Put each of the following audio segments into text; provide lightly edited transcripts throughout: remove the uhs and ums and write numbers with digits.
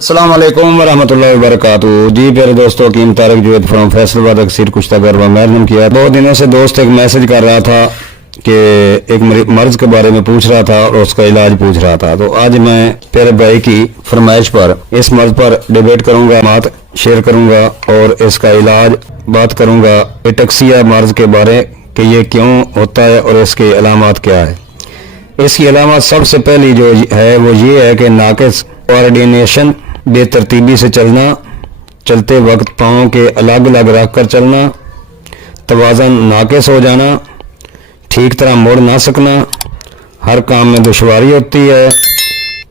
अस्सलाम वालेकुम वरहमतुल्लाहि वबरकातुहू। जी प्यारे दोस्तों, कीम तारिक जुवैद फ्रॉम फैसलाबाद अक्सर कुश्ता मैंने किया। बहुत दिनों से दोस्त एक मैसेज कर रहा था कि एक मर्ज के बारे में पूछ रहा था और उसका इलाज पूछ रहा था। तो आज मैं प्यारे भाई की फरमाइश पर इस मर्ज पर डिबेट करूंगा, बात शेयर करूंगा और इसका इलाज बात करूंगा एटैक्सिया मर्ज के बारे कि ये क्यों होता है और इसकी अलामत क्या है। इसकी अलामत सबसे पहली जो है वो ये है कि नाकिस कोऑर्डिनेशन, बेतरतीबी से चलना, चलते वक्त पाँव के अलग अलग रख कर चलना, तवाज़न नाकिस हो जाना, ठीक तरह मुड़ ना सकना, हर काम में दुश्वारी होती है,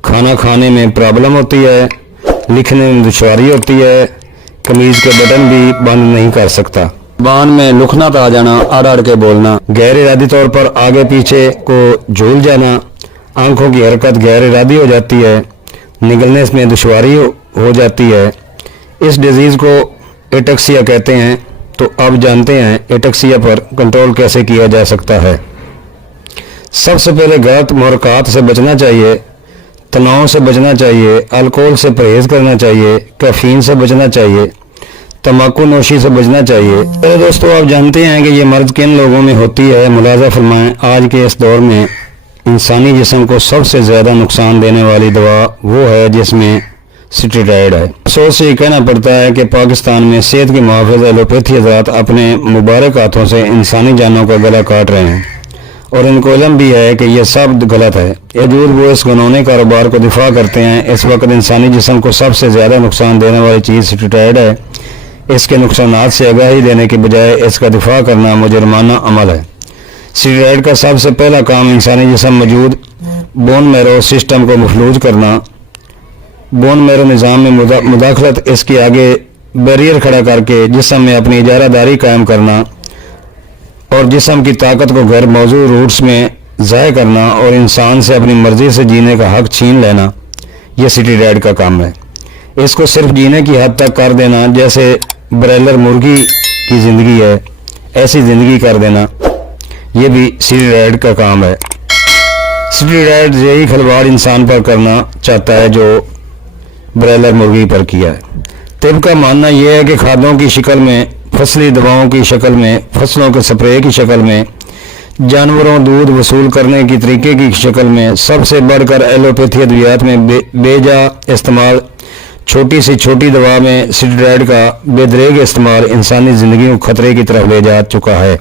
खाना खाने में प्रॉब्लम होती है, लिखने में दुश्वारी होती है, कमीज़ के बटन भी बंद नहीं कर सकता, जबान में लुखनात आ जाना, अड़ अड़ के बोलना, गैर इरादी तौर पर आगे पीछे को झूल जाना, आंखों की हरकत गैर इरादी हो जाती है, निगलने में दुश्वारी हो जाती है। इस डिजीज़ को एटैक्सिया कहते हैं। तो अब जानते हैं एटैक्सिया पर कंट्रोल कैसे किया जा सकता है। सबसे पहले गलत मुहर्रकात से बचना चाहिए, तनाव से बचना चाहिए, अल्कोहल से परहेज़ करना चाहिए, कैफीन से बचना चाहिए, तम्बाकू नोशी से बचना चाहिए। तो दोस्तों, आप जानते हैं कि ये मर्ज किन लोगों में होती है। मुलाजा फरमाएं, आज के इस दौर में इंसानी जिस्म को सबसे ज़्यादा नुकसान देने वाली दवा वो है जिसमें स्टेरॉयड है। अफसोस से कहना पड़ता है कि पाकिस्तान में सेहत के मुहाफ़िज़ एलोपैथी हज़रात अपने मुबारक हाथों से इंसानी जानों का गला काट रहे हैं और इनको इल्म भी है कि यह सब गलत है। वजूद वो इस घनौने कारोबार को दिफा करते हैं। इस वक्त इंसानी जिस्म को सबसे ज़्यादा नुकसान देने वाली चीज़ स्टेरॉयड है। इसके नुकसानात से आगाही देने के बजाय इसका दिफा करना मुजरमाना अमल है। स्टेरॉयड का सबसे पहला काम इंसानी जिस्म मौजूद बोन मैरो सिस्टम को मफलूज करना, बोन मैरो निज़ाम में मुदाखलत, इसके आगे बैरियर खड़ा करके जिस्म में अपनी इजारादारी कायम करना और जिस्म की ताकत को गैर मौजू रूट्स में ज़ाय करना और इंसान से अपनी मर्ज़ी से जीने का हक छीन लेना, यह स्टेरॉयड का काम है। इसको सिर्फ जीने की हद तक कर देना, जैसे ब्रॉयलर मुर्गी की ज़िंदगी है ऐसी ज़िंदगी कर देना, ये भी स्टेरॉयड का काम है। स्टेरॉयड यही खिलवाड़ इंसान पर करना चाहता है जो ब्रॉयलर मुर्गी पर किया है। तिब का मानना यह है कि खादों की शक्ल में, फसली दवाओं की शक्ल में, फसलों के स्प्रे की शक्ल में, जानवरों दूध वसूल करने की तरीके की शक्ल में, सबसे बढ़कर एलोपैथी अद्वियात में बेजा इस्तेमाल, छोटी से छोटी दवा में स्टेरॉयड का बेदरेग इस्तेमाल इंसानी ज़िंदगी को खतरे की तरफ ले जा चुका है।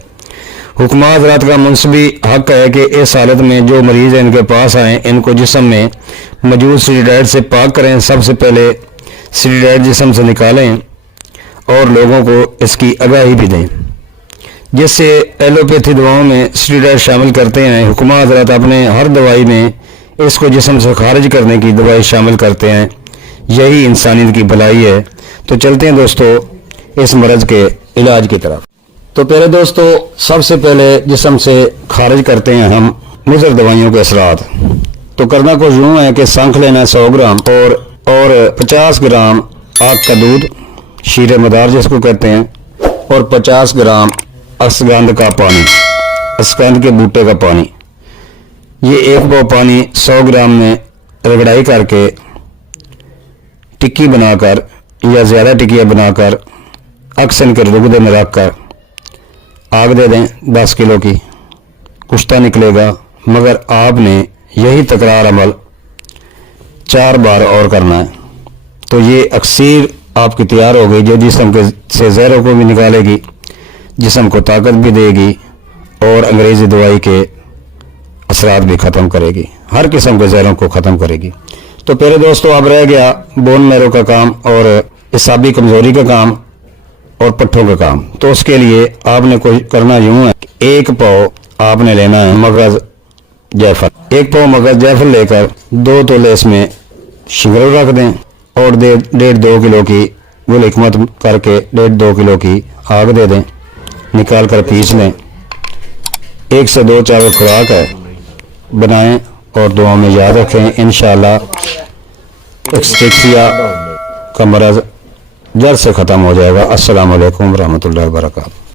हुक्मा हज़रात का मुनसबी हक है कि इस हालत में जो मरीज़ इनके पास आएँ, इनको जिस्म में मौजूद स्टेरॉयड से पाक करें। सबसे पहले स्टेरॉयड जिस्म से निकालें और लोगों को इसकी आगाही भी दें, जिससे एलोपैथी दवाओं में स्टेरॉयड शामिल करते हैं। हुक्मा हज़रात अपने हर दवाई में इसको जिस्म से खारिज करने की दवाई शामिल करते हैं। यही इंसानियत की भलाई है। तो चलते हैं दोस्तों इस मर्ज के इलाज की तरफ। तो प्यारे दोस्तों, सबसे पहले जिस्म से खारिज करते हैं हम मुज़र दवाइयों के असरात। तो करना कुछ यूँ है कि संख लेना 100 ग्राम और 50 ग्राम आग का दूध, शीरे मदार जिसको कहते हैं, और 50 ग्राम अश्वगंध का पानी, अश्वगंध के बूटे का पानी। ये एक पाव पानी 100 ग्राम में रगड़ाई करके टिक्की बनाकर या ज़्यादा टिक्कियाँ बनाकर अक्सन के रुगदे में रख कर आग दे दें 10 किलो की। कुश्ता निकलेगा, मगर आपने यही तकरार अमल 4 बार और करना है। तो ये अक्सर आपकी तैयार हो गई, जो जिस्म के से जहरों को भी निकालेगी, जिस्म को ताकत भी देगी और अंग्रेज़ी दवाई के असरात भी ख़त्म करेगी, हर किस्म के जहरों को ख़त्म करेगी। तो प्यारे दोस्तों, अब रह गया बोन मैरो का काम और इसाबी कमज़ोरी का काम और पट्ठों का काम। तो उसके लिए आपने कोई करना यूँ है, 1 पाव आपने लेना है मगज़ जायफल। 1 पाव मगज़ जायफल लेकर 2 तोले इसमें शिंगल रख दें और 1.5-2 किलो की गुल हिकमत करके 1.5-2 किलो की आग दे दें, निकाल कर पीस लें। 1 से 2 चावल खुराक है, बनाएं और दुआ में याद रखें। इंशाअल्लाह एटैक्सिया का मरज़ जड़ से ख़त्म हो जाएगा। अस्सलाम वालेकुम रहमतुल्लाहि व बरकातहू।